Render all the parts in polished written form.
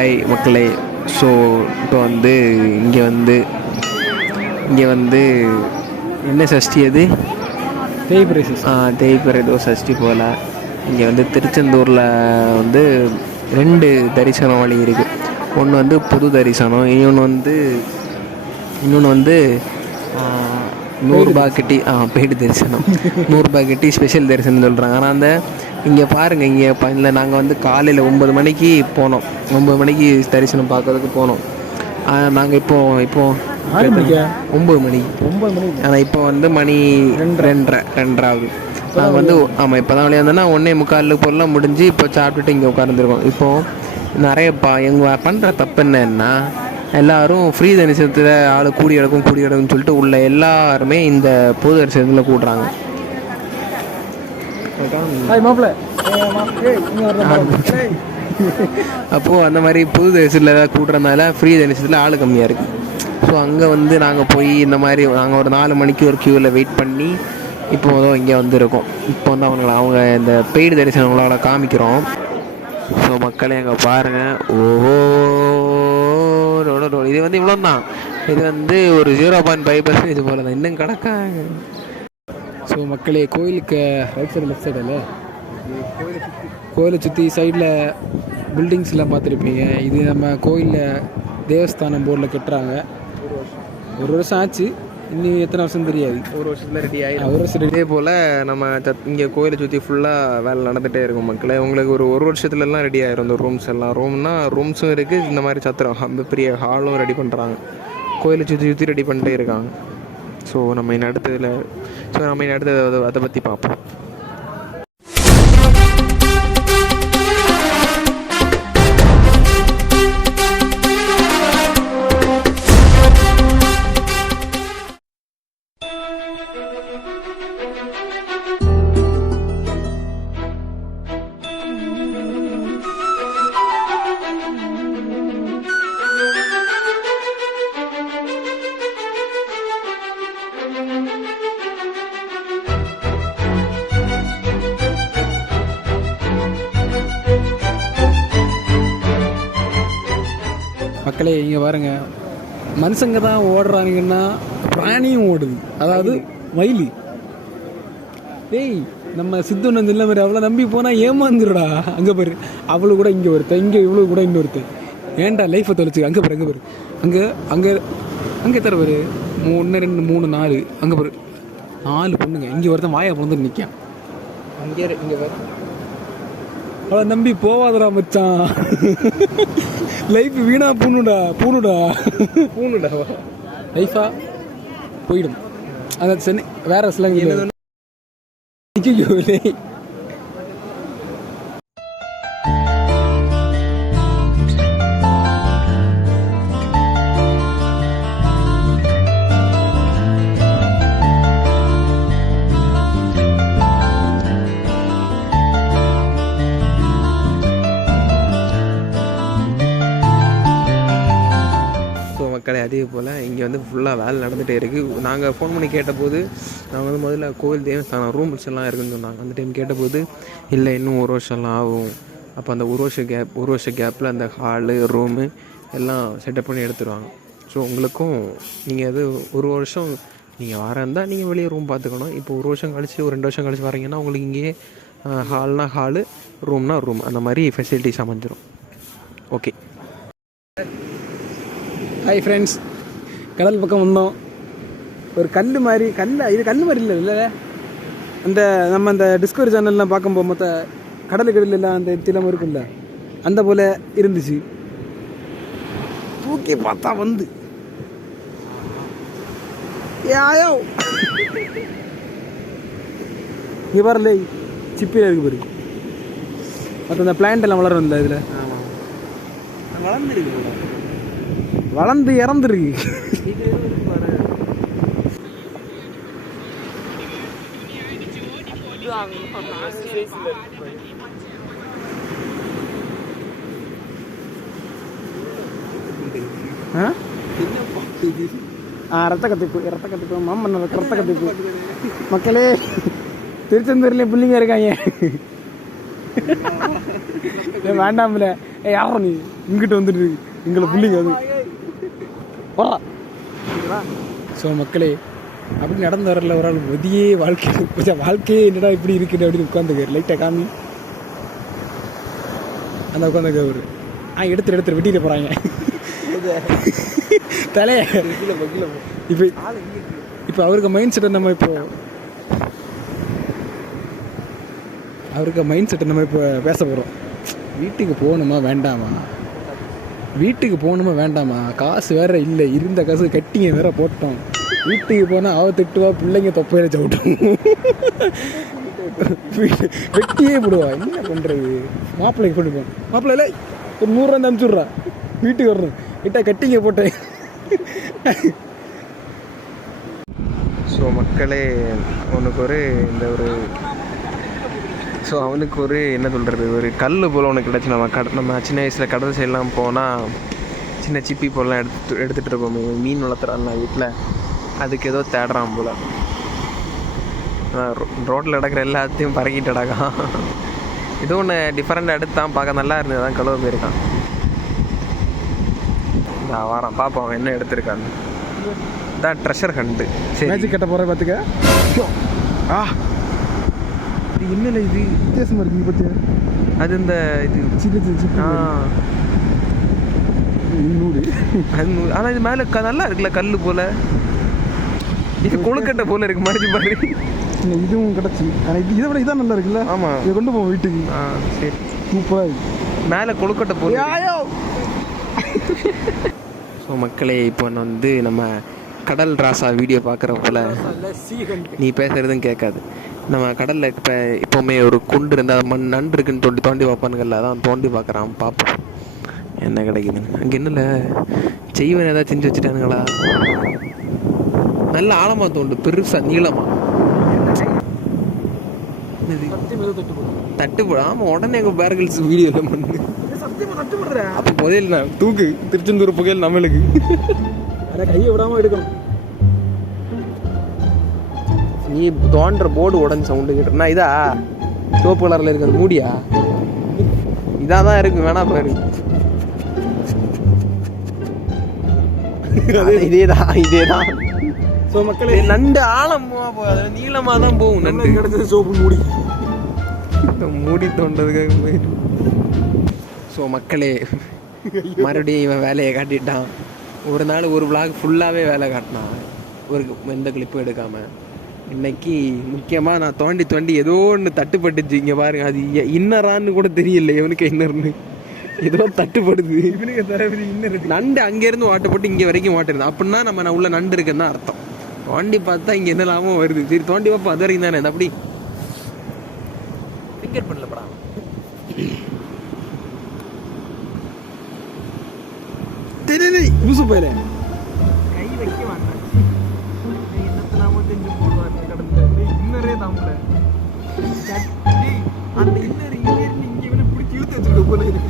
Hi மக்களே. So இப்போ வந்து இங்கே வந்து என்ன சஷ்டி அது தேய்பிறை தேய்பிறை ஏதோ சஷ்டி போல். இங்கே வந்து திருச்செந்தூரில் வந்து 2 தரிசன வழி இருக்குது. ஒன்று வந்து பொது தரிசனம், இன்னொன்று வந்து 100 ரூபா கட்டி பெய்டு தரிசனம். 100 ரூபா கட்டி ஸ்பெஷல் தரிசனம் சொல்கிறாங்க. ஆனால் இங்கே பாருங்கள், இங்கே இல்லை, நாங்கள் வந்து காலையில் 9 மணிக்கு போனோம். 9 மணிக்கு தரிசனம் பார்க்கறதுக்கு போனோம். நாங்கள் இப்போ 9 மணிக்கு. ஆனால் இப்போ வந்து மணி 2:30 ஆகுது. நாங்கள் வந்து இப்போ தான் வழியாக இருந்தோன்னா 1:45 பொருளாக முடிஞ்சு இப்போ சாப்பிட்டுட்டு இங்கே உட்காந்துருக்கோம். இப்போது நிறைய எங்கள் பண்ணுற தப்பு என்னன்னா, எல்லோரும் ஃப்ரீ தரிசனத்தில் ஆள் கூடி கிடக்கும்னு சொல்லிட்டு உள்ள எல்லாருமே இந்த பொது தரிசனத்தில் கூடுறாங்க. அப்போது அந்த மாதிரி பொது தரிசனத்தில் கூடுறதுனால ஃப்ரீ தரிசனத்தில் ஆள் கம்மியாக இருக்குது. ஸோ அங்கே வந்து நாங்கள் போய் இந்த மாதிரி நாங்கள் ஒரு 4 மணிக்கு ஒரு க்யூவில் வெயிட் பண்ணி இப்போதும் இங்கே வந்துருக்கோம். இப்போ வந்து அவங்க இந்த பெய்டு தரிசனங்களோட காமிக்கிறோம். ஸோ மக்களே அங்கே பாருங்கள். இது வந்து இவ்வளோ தான். இது வந்து ஒரு 0.5% போல தான், இன்னும் கிடக்காங்க. ஸோ மக்களே, கோயிலுக்கு ரைட் சைடு லெஃப்ட் சைடில் கோயிலை சுற்றி சைடில் பில்டிங்ஸ்லாம் பார்த்துருப்பீங்க. இது நம்ம கோயிலில் தேவஸ்தானம் போர்டில் கட்டுறாங்க. 1 வருஷம் ஆச்சு, இன்னும் எத்தனை வருஷம் தெரியாது. 1 வருஷத்தில் ரெடி ஆகி 1 வருஷம் இதே போல் நம்ம இங்கே கோயிலை சுற்றி ஃபுல்லாக வேலை நடந்துகிட்டே இருக்கும் மக்களே. உங்களுக்கு ஒரு வருஷத்துலலாம் ரெடி ஆகிரும். இந்த ரூம்ஸ் எல்லாம், ரூம்ஸும் இருக்குது. இந்த மாதிரி சத்திரம் பெரிய ஹாலும் ரெடி பண்ணுறாங்க. கோயிலை சுற்றி ரெடி பண்ணிட்டே இருக்காங்க. ஸோ நம்ம இன்னும் அடுத்தது அதை பற்றி பார்ப்போம். மக்களே இங்கே பாருங்கள், மனுஷங்க தான் ஓடுறாங்கன்னா பிராணியும் ஓடுது. அதாவது மயிலி. டேய், நம்ம சித்துன்னு இல்லை மாதிரி அவ்வளோ நம்பி போனால் ஏமாந்துருடா. அங்கே பாரு, அவ்வளோ கூட இங்கே ஒருத்தன், இங்கே இவ்வளோ கூட இன்னொருத்தன். ஏன்டா லைஃப்பை தொலைச்சு. அங்கே பாரு அங்கே தர பாரு, 1 2 3 4 அங்கே பாரு 4 பொண்ணுங்க. இங்கே ஒருத்தன் வாயை பிறந்து நிற்கான். இங்கே அவ்வளோ நம்பி போவாதடா மச்சான். லைஃப் வீணா பூணுடா லைஃபா போயிடும். அதான் சென்னை வேற சிலங்க. மக்களே, அதே போல் இங்கே வந்து ஃபுல்லாக வேலை நடந்துகிட்டே இருக்குது. நாங்கள் ஃபோன் பண்ணி கேட்டபோது, நாங்கள் வந்து முதல்ல கோவில் தேவஸ்தானம் ரூம்ஸ் எல்லாம் இருக்குதுன்னு சொன்னாங்க. அந்த டைம் கேட்டபோது இல்லை, இன்னும் 1 வருஷம்லாம் ஆகும். அப்போ அந்த 1 வருஷ கேப்பில் அந்த ஹாலு ரூமு எல்லாம் செட்டப் பண்ணி எடுத்துருவாங்க. ஸோ உங்களுக்கும் நீங்கள் அது 1 வருஷம் நீங்கள் இருந்தால் நீங்கள் வெளியே ரூம் பார்த்துக்கணும். இப்போ 1 வருஷம் கழிச்சு, ஒரு 2 வருஷம் கழிச்சு வரீங்கன்னா உங்களுக்கு இங்கேயே ஹால்னா ஹாலு, ரூம்னா ரூம், அந்த மாதிரி ஃபெசிலிட்டிஸ் அமைஞ்சிரும். ஓகே. ஹாய் ஃப்ரெண்ட்ஸ், கடல் பக்கம் வந்தோம். ஒரு கல் மாதிரி இது கல் மாதிரி இல்லை அந்த நம்ம அந்த டிஸ்கவரி சேனல்லாம் பார்க்கும்போது மொத்த கடல் எல்லாம் அந்த சிலம் இருக்குல்ல, அந்த போல் இருந்துச்சு. தூக்கி பார்த்தா வந்து ஏயோ இங்கே பாருல சிப்பியில் இருக்கு பாரு. மற்ற அந்த பிளான்ட் எல்லாம் வளரும் இல்லை, இதில் வளர்ந்து இறந்துருக்கு. ரத்த கத்திப்பு மாமன் ரத்த கத்திப்பு. மக்களே, திருச்செந்தூர்லேயே புள்ளிங்க இருக்காங்க. வேண்டாம்ல. யாரா நீ இங்கிட்ட வந்துட்டு எங்களை பிள்ளைங்க அது போறா. ஸோ மக்களே, அப்படி நடந்து வரல ஒரு ஆள் ஒதியே வாழ்க்கையே என்னடா இப்படி இருக்குது அப்படின்னு உட்காந்துக்காரு. லைட்டாக காமி அந்த உட்காந்துக்க ஒரு எடுத்துட்டு வெட்டிட்டு போகிறாங்க தலைய. இப்போ அவருக்கு மைண்ட் செட்டை நம்ம பேச போகிறோம். வீட்டுக்கு போகணுமா வேண்டாமா, காசு வேற இல்லை, இருந்த காசு கட்டிங்க வேற போட்டோம். வீட்டுக்கு போனால் அவ திட்டுவா, பிள்ளைங்க தொப்பையில சவிட்டோம், வெட்டியே போடுவா. என்ன பண்ணுறது? மாப்பிள்ளைக்கு கொண்டு போவோம். மாப்பிள்ளை ஒரு 100 ரூபா அனுப்பிச்சுட்றா, வீட்டுக்கு வரணும். கிட்டா கட்டிங்க போட்டேன். ஸோ மக்களே, அவனுக்கு ஒரு என்ன சொல்கிறது, ஒரு கல் போல் ஒன்று கிடச்சி. நம்ம சின்ன வயசில் கடல் சைடெலாம் போனால் சின்ன சிப்பி போலாம் எடுத்துகிட்டு இருப்போம். மீன் வளர்த்துறான்ல வீட்டில், அதுக்கு ஏதோ தேடுறான் போல். ரோட்டில் நடக்கிற எல்லாத்தையும் பறக்கிட்டு அடக்கான். ஏதோ ஒன்று டிஃப்ரெண்டாக எடுத்தான், பார்க்க நல்லா இருந்தது, தான் கழுவ போயிருக்கான். நான் வாரான், பார்ப்போம் அவன் என்ன எடுத்திருக்கான்னு. தான் ட்ரெஷர் ஹண்டு. சரி, கட்ட போகிற பார்த்துக்க. இது என்னல, இது வித்தியாசமாக இருக்குது பார்த்தியா? அது இந்த இது ஆனால் இது மேலே நல்லா இருக்குல்ல, கல் போல். இது கொழுக்கட்டை போல் இருக்கு, மறைச்சு பாரு. இதுவும் கிடச்சி, ஆனால் இதை விட இதான் நல்லா இருக்குல்ல. ஆமாம், இதை கொண்டு போவோம் வீட்டுக்கு. சரி, சூப்பராக மேலே கொழுக்கட்டை போல். ஸோ மக்களே, இப்போ நம்ம கடல் ராசா வீடியோ பார்க்குற போல் நீ பேசுகிறதும் கேட்காது. நம்ம கடலில் இப்போவுமே ஒரு குண்டு இருந்தால் நண்டு இருக்குன்னு தோண்டி பார்ப்பானுங்கள்ல, அதான் தோண்டி பார்க்குறான். பார்ப்போம் என்ன கிடைக்குதுன்னு. அங்கே என்னல செய்வன் ஏதாவது செஞ்சு வச்சுட்டானுங்களா? நல்ல ஆழமாக தோண்டு, பெருசாக நீளமாக தட்டு போட. ஆமாம், உடனே எங்கள் பேரகிள்ஸ் வீடியோவில் பண்ணு. அப்போ புதையல் தான் தூக்கு, திருச்செந்தூர் புகையில் நம்மளுக்கு. ஆனால் கையை விடாமல் எடுக்கணும். நீ தோன்ற போர்டு உடஞ்சி சவுண்டு கேட்டுனா இதா சோப்பு கலரில் இருக்கிறது மூடியா? இதாக தான் இருக்கு, வேணா பாரு. இதேதான். ஸோ மக்களே, நண்டு ஆழமா போகாது, நீளமாக தான் போகும். நண்டு கிடைச்சது சோப்பு மூடி தோன்றதுக்காக போயிடும். ஸோ மக்களே, மறுபடியும் இவன் வேலையை காட்டிட்டான். ஒரு நாள் ஒரு vlog ஃபுல்லாகவே வேலை காட்டினான், எந்த கிளிப்பும் எடுக்காமல். இன்னைக்கு முக்கியமாக நான் தோண்டி ஏதோ ஒன்று தட்டுப்பட்டுச்சு. இங்கே பாருங்க, அது இன்னரான்னு கூட தெரியல எவனுக்கு இன்னர்னு. ஏதோ தட்டுப்படுது. நண்டு அங்கேருந்து வாட்டப்பட்டு இங்கே வரைக்கும் வாட்டிருந்தேன். அப்படின்னா நான் உள்ள நண்டு இருக்குன்னு தான் அர்த்தம். தோண்டி பார்த்தா இங்கே என்ன லாபம் வருது? சரி, தோண்டி பார்ப்போம். அது வரைக்கும் தானே. அப்படி ஃபிங்கர் பண்ணலப்படா. லூசு போயில கை வைக்க வேண்டாம். என்னத்தெல்லாமோ செஞ்சு போடுவாங்க கடந்த இன்னரே தாம்பல. அந்த இன்னர் இங்கே இருந்து இங்கே வேணா பிடிச்சி இழுத்து வச்சுருக்க போல இருக்கு.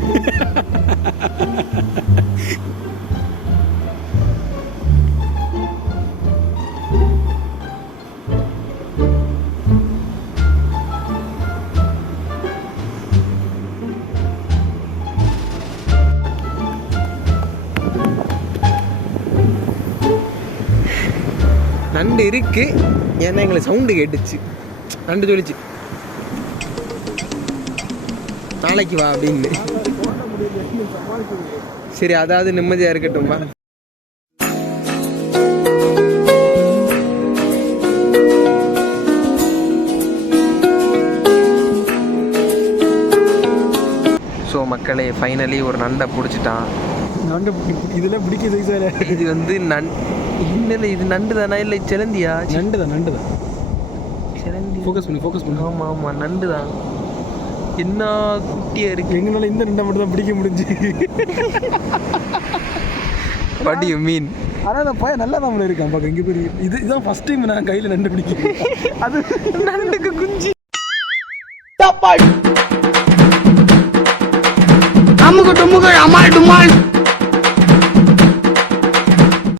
நண்டு இருக்கு, ஏன்னா எங்களுக்கு சவுண்டு கேட்டுச்சு. நண்டு சொல்லிச்சு நாளைக்கு வா அப்படின்னு. சரி, அதாவது நிம்மதியாக இருக்கட்டும்பா. ஸோ மக்களே, ஃபைனலி ஒரு நண்டை பிடிச்சிட்டான். நண்டு இதெல்லாம் பிடிக்குது சார். இது இன்னும் இது நண்டு தானா இல்லை சிலந்தியா? நண்டு தான் சிலந்தி. ஃபோக்கஸ் பண்ணு. ஆமாம், நண்டு தான். என்ன குட்டியாக இருக்கு. எங்களால் இந்த நண்டை மட்டும் தான் பிடிக்க முடிஞ்சு. What you mean? ஆனால் அந்த பையன் நல்லா தான் இருக்கான். பார்க்க இங்கே போய் இதுதான் ஃபர்ஸ்ட் டைம் நான் கையில் நண்டு பிடிக்கிறேன். அது நண்டுக்கு குஞ்சு. அமுக்கு டுமுக்கு அமால் டுமால்.